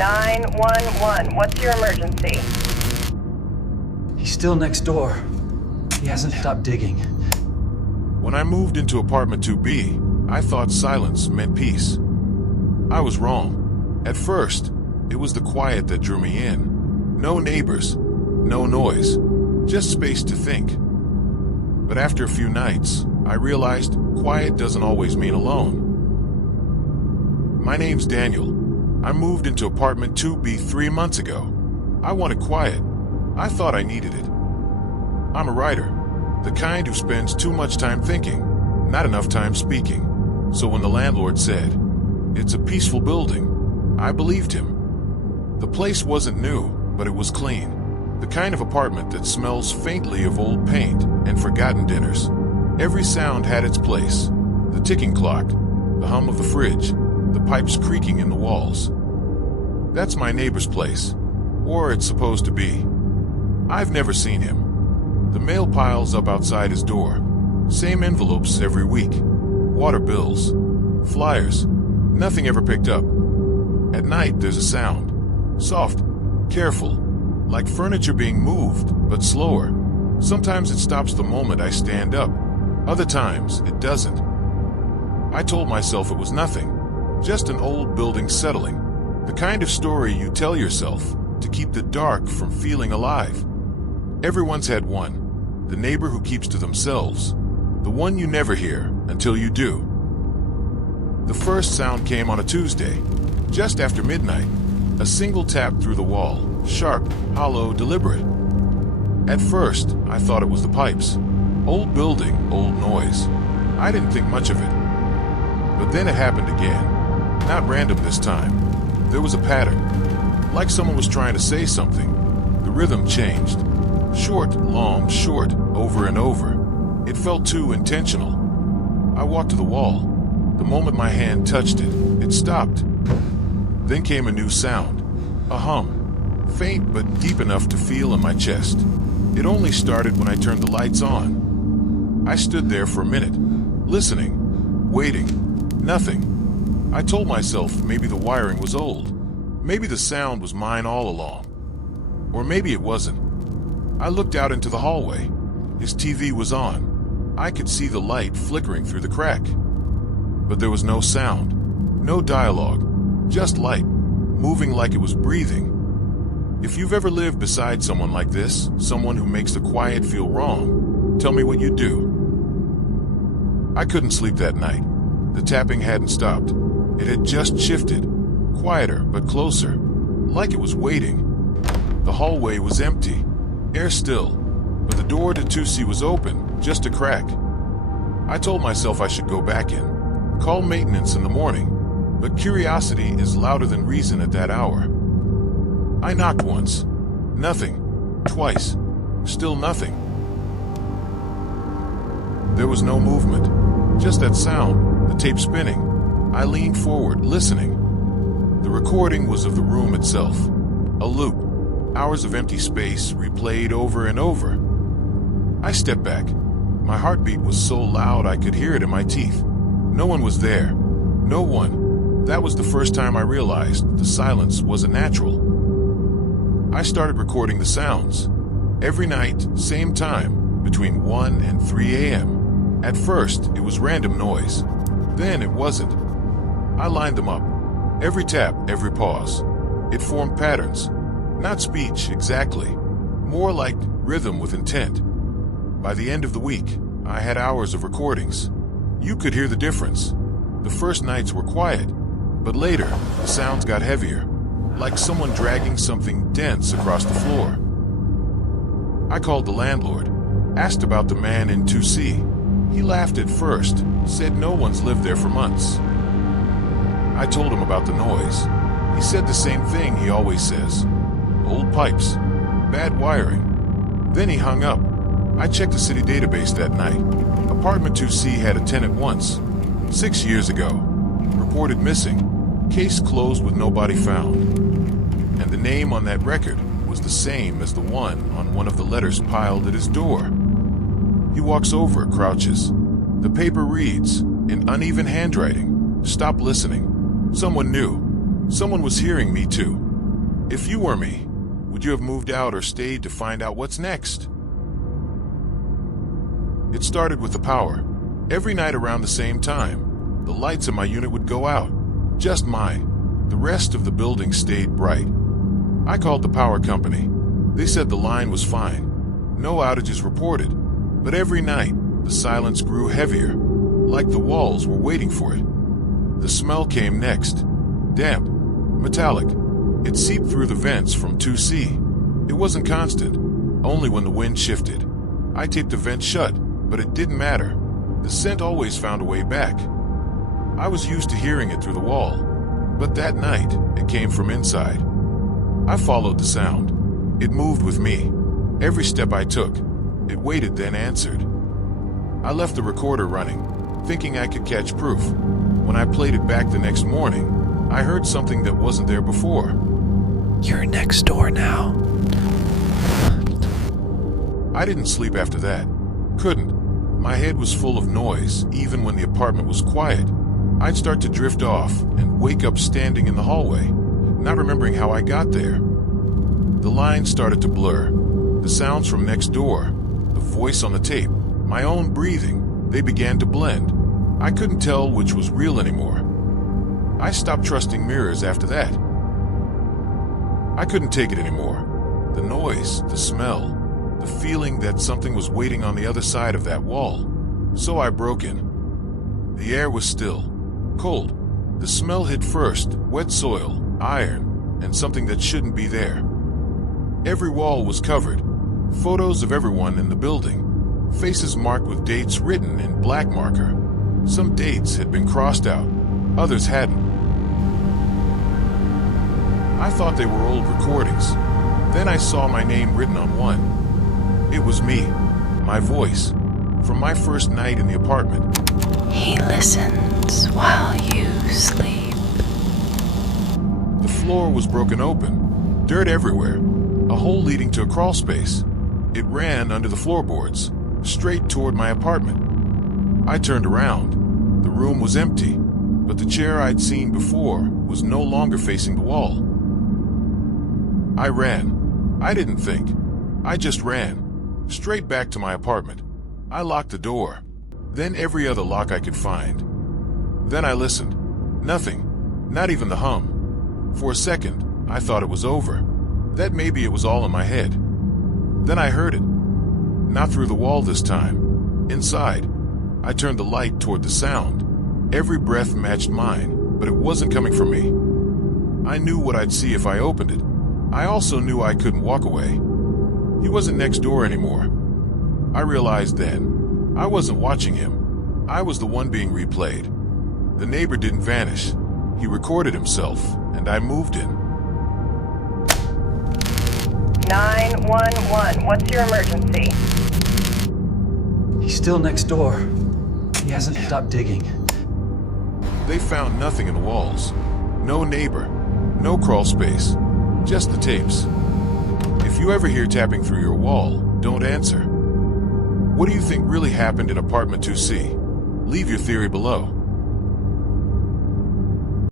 911, what's your emergency? He's still next door. He hasn't stopped digging. When I moved into apartment 2B, I thought silence meant peace. I was wrong. At first, it was the quiet that drew me in. No neighbors, no noise, just space to think. But after a few nights, I realized quiet doesn't always mean alone. My name's Daniel. I moved into apartment 2B 3 months ago. I wanted quiet. I thought I needed it. I'm a writer, the kind who spends too much time thinking, not enough time speaking. So when the landlord said, "It's a peaceful building," I believed him. The place wasn't new, but it was clean. The kind of apartment that smells faintly of old paint and forgotten dinners. Every sound had its place. The ticking clock, the hum of the fridge, the pipes creaking in the walls. That's my neighbor's place, or it's supposed to be. I've never seen him. The mail piles up outside his door. Same envelopes every week. Water bills, flyers, nothing ever picked up. At night there's a sound. Soft, careful, like furniture being moved, but slower. Sometimes it stops the moment I stand up. Other times it doesn't. I told myself it was nothing. Just an old building settling. The kind of story you tell yourself to keep the dark from feeling alive. Everyone's had one. The neighbor who keeps to themselves. The one you never hear until you do. The first sound came on a Tuesday, just after midnight. A single tap through the wall, sharp, hollow, deliberate. At first, I thought it was the pipes. Old building, old noise. I didn't think much of it. But then it happened again. Not random this time. There was a pattern. Like someone was trying to say something. The rhythm changed. Short, long, short, over and over. It felt too intentional. I walked to the wall. The moment my hand touched it, it stopped. Then came a new sound. A hum. Faint but deep enough to feel in my chest. It only started when I turned the lights on. I stood there for a minute, listening, waiting. Nothing. I told myself maybe the wiring was old. Maybe the sound was mine all along. Or maybe it wasn't. I looked out into the hallway. His TV was on. I could see the light flickering through the crack. But there was no sound. No dialogue. Just light, moving like it was breathing. If you've ever lived beside someone like this, someone who makes the quiet feel wrong, tell me what you'd do. I couldn't sleep that night. The tapping hadn't stopped. It had just shifted. Quieter, but closer. Like it was waiting. The hallway was empty. Air still. But the door to 2C was open, just a crack. I told myself I should go back in. Call maintenance in the morning. But curiosity is louder than reason at that hour. I knocked once. Nothing. Twice. Still nothing. There was no movement. Just that sound, the tape spinning. I leaned forward, listening. The recording was of the room itself. A loop. Hours of empty space replayed over and over. I stepped back. My heartbeat was so loud I could hear it in my teeth. No one was there. No one. That was the first time I realized the silence wasn't natural. I started recording the sounds. Every night, same time, between 1 and 3 a.m. At first, it was random noise. Then it wasn't. I lined them up. Every tap, every pause. It formed patterns. Not speech, exactly. More like rhythm with intent. By the end of the week, I had hours of recordings. You could hear the difference. The first nights were quiet, but later, the sounds got heavier, like someone dragging something dense across the floor. I called the landlord, asked about the man in 2C. He laughed at first, said no one's lived there for months. I told him about the noise. He said the same thing he always says. Old pipes, bad wiring. Then he hung up. I checked the city database that night. Apartment 2C had a tenant once, 6 years ago. Reported missing. Case closed with nobody found. And the name on that record was the same as the one of the letters piled at his door. He walks over, crouches. The paper reads, in uneven handwriting, "Stop listening." Someone knew. Someone was hearing me too. If you were me, would you have moved out or stayed to find out what's next? It started with the power. Every night around the same time, the lights in my unit would go out. Just mine. The rest of the building stayed bright. I called the power company. They said the line was fine. No outages reported. But every night, the silence grew heavier, like the walls were waiting for it. The smell came next. Damp. Metallic. It seeped through the vents from 2C. It wasn't constant, only when the wind shifted. I taped the vent shut, but it didn't matter. The scent always found a way back. I was used to hearing it through the wall, but that night, it came from inside. I followed the sound. It moved with me. Every step I took, it waited then answered. I left the recorder running, thinking I could catch proof. When I played it back the next morning, I heard something that wasn't there before. You're next door now. I didn't sleep after that. Couldn't. My head was full of noise, even when the apartment was quiet. I'd start to drift off and wake up standing in the hallway, not remembering how I got there. The lines started to blur. The sounds from next door, the voice on the tape, my own breathing, they began to blend. I couldn't tell which was real anymore. I stopped trusting mirrors after that. I couldn't take it anymore. The noise, the smell, the feeling that something was waiting on the other side of that wall. So I broke in. The air was still, cold. The smell hit first, wet soil, iron, and something that shouldn't be there. Every wall was covered. Photos of everyone in the building. Faces marked with dates written in black marker. Some dates had been crossed out, others hadn't. I thought they were old recordings. Then I saw my name written on one. It was me, my voice, from my first night in the apartment. He listens while you sleep. The floor was broken open, dirt everywhere, a hole leading to a crawl space. It ran under the floorboards, straight toward my apartment. I turned around. The room was empty, but the chair I'd seen before was no longer facing the wall. I ran. I didn't think. I just ran. Straight back to my apartment. I locked the door, then every other lock I could find. Then I listened. Nothing, not even the hum. For a second, I thought it was over, that maybe it was all in my head. Then I heard it. Not through the wall this time. Inside. I turned the light toward the sound. Every breath matched mine, but it wasn't coming from me. I knew what I'd see if I opened it. I also knew I couldn't walk away. He wasn't next door anymore. I realized then, I wasn't watching him. I was the one being replayed. The neighbor didn't vanish. He recorded himself, and I moved in. 911, what's your emergency? He's still next door. He hasn't stopped digging. They found nothing in the walls. No neighbor. No crawl space. Just the tapes. If you ever hear tapping through your wall, don't answer. What do you think really happened in apartment 2C? Leave your theory below.